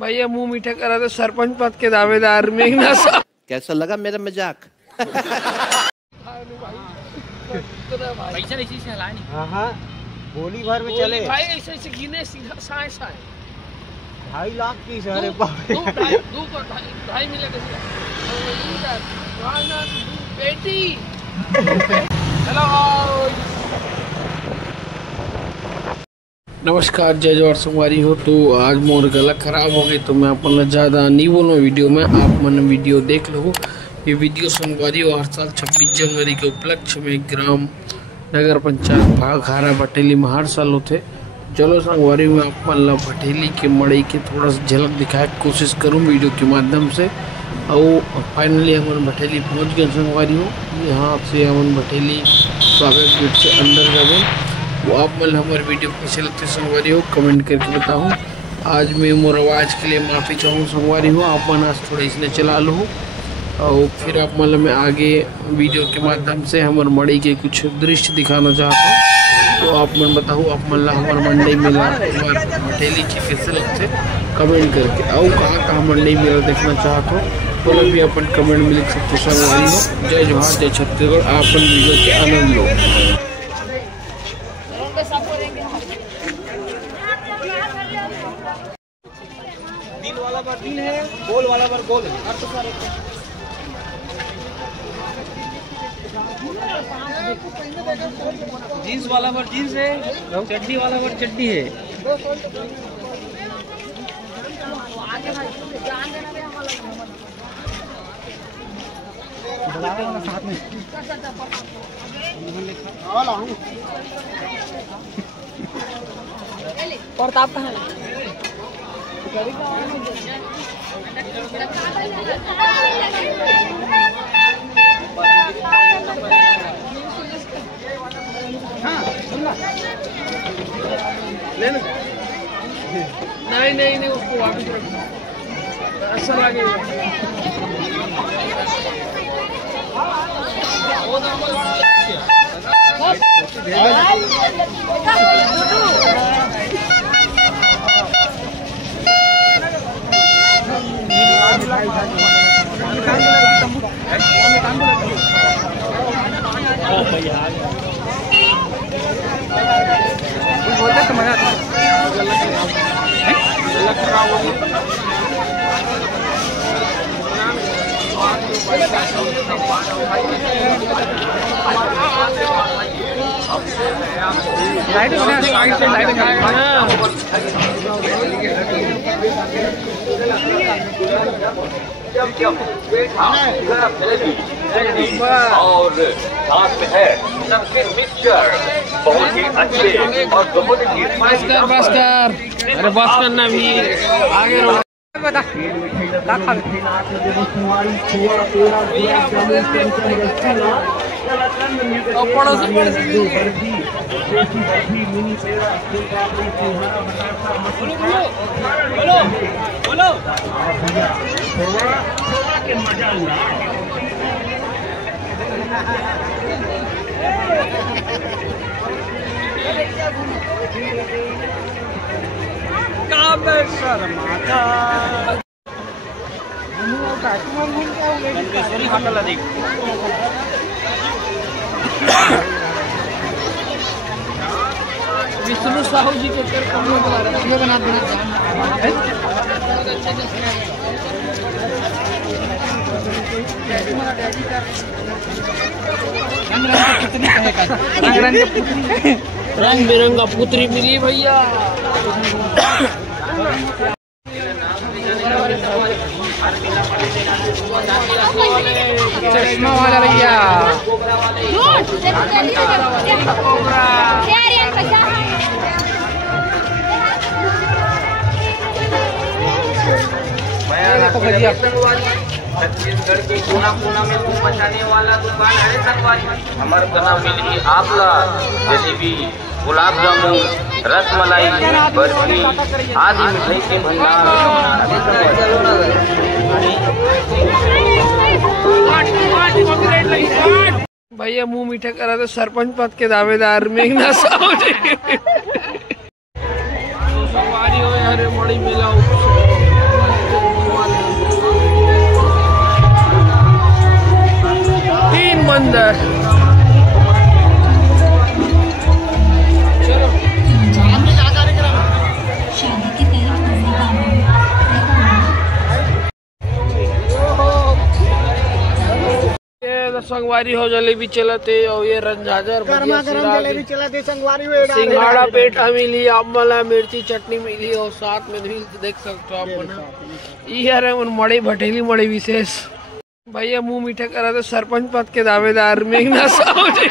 भैया मुंह मीठा करा तो सरपंच पद के दावेदार मेघना साहब। कैसा लगा मेरा मजाक? पैसा ऐसे से हला नहीं। हाँ गोली भर में चले भाई, ऐसे ऐसे गिने सीधा साए साए 2.5 लाख की सारे ढाई मिले बेटी। हेलो नमस्कार, जय जवाहर संगवारी हो। तो आज मोर गला खराब हो गई तो मैं अपन ज़्यादा नहीं बोलूँ वीडियो में, आप मन वीडियो देख लो। ये वीडियो संगवारी हो हर साल 26 जनवरी के उपलक्ष्य में ग्राम नगर पंचायत भागहारा भटेली में हर साल होते। चलो संगवारी में आप मन भटेली के मड़ई के थोड़ा सा झलक दिखाए कोशिश करूँ वीडियो के माध्यम से। और फाइनली हमन भटेली पहुँच गए संगवारी हो। यहाँ से हमन भटेली स्वागत गेट से अंदर जावे। वो आप मन हमारे वीडियो कैसे लगते संगवारी हो कमेंट करके बताओ। आज मैं मोर आवाज़ के लिए माफ़ी चाहूँ संगवारी हो। आप मन आज थोड़ा इसने चला लो और फिर आप मतलब मैं आगे वीडियो के माध्यम से हमारे मड़ई के कुछ दृश्य दिखाना चाहता हूँ। तो आप मन बताओ, आप मतलब हमारे मंडी मेला हमारे भटेली की कैसे लगते कमेंट करके। और कहाँ मंडी मेला देखना चाहते हो तो भी अपन कमेंट में लिख सकते संगवारी हो। जय जवाहर जय छत्तीसगढ़। आप वीडियो के आनंद लो। दिल वाला पर दिल है, गोल वाला पर गोल है। जीन्स वाला पर जीन्स है, चड्डी वाला पर चड्डी है। साथ में प्रताप कहाँ है? नहीं उसको वापस रखो, अच्छा लगेगा। बोलते तो मजा आता है। और साथ में है नमकीन मिक्सचर बहुत ही अच्छे और बहुत ही भास्कर अरे बस करना भी आगे रो। विष्णु साहू जी के कर बना रंग बिरंगा पुत्री मिली भैया। चश्मा वाला भैया छत्तीसगढ़ की कोना कोना में मुंह बचाने वाला दुकान है संगवारी। हमारे बना मिली आपला जलेबी, गुलाब जामुन, रसमलाई, बर्फी आदि मिठाई के भंडार। भैया मुंह मीठा करा तो सरपंच पद के दावेदार मेघना साहू जी। संगवारी हो यार मड़ई मेला संगवारी हो जलेबी चलते और ये रंझाजर गरमा गरम जलेबी चलते संगवारी में सिंघाड़ा पेठा मिली, अम्बला मिर्ची चटनी मिली और साथ में भी देख सकते हो आप बना ये मड़ी भटेली मड़ी विशेष भैया मुंह मीठा करा तो सरपंच पद के दावेदार मेघना साहू जी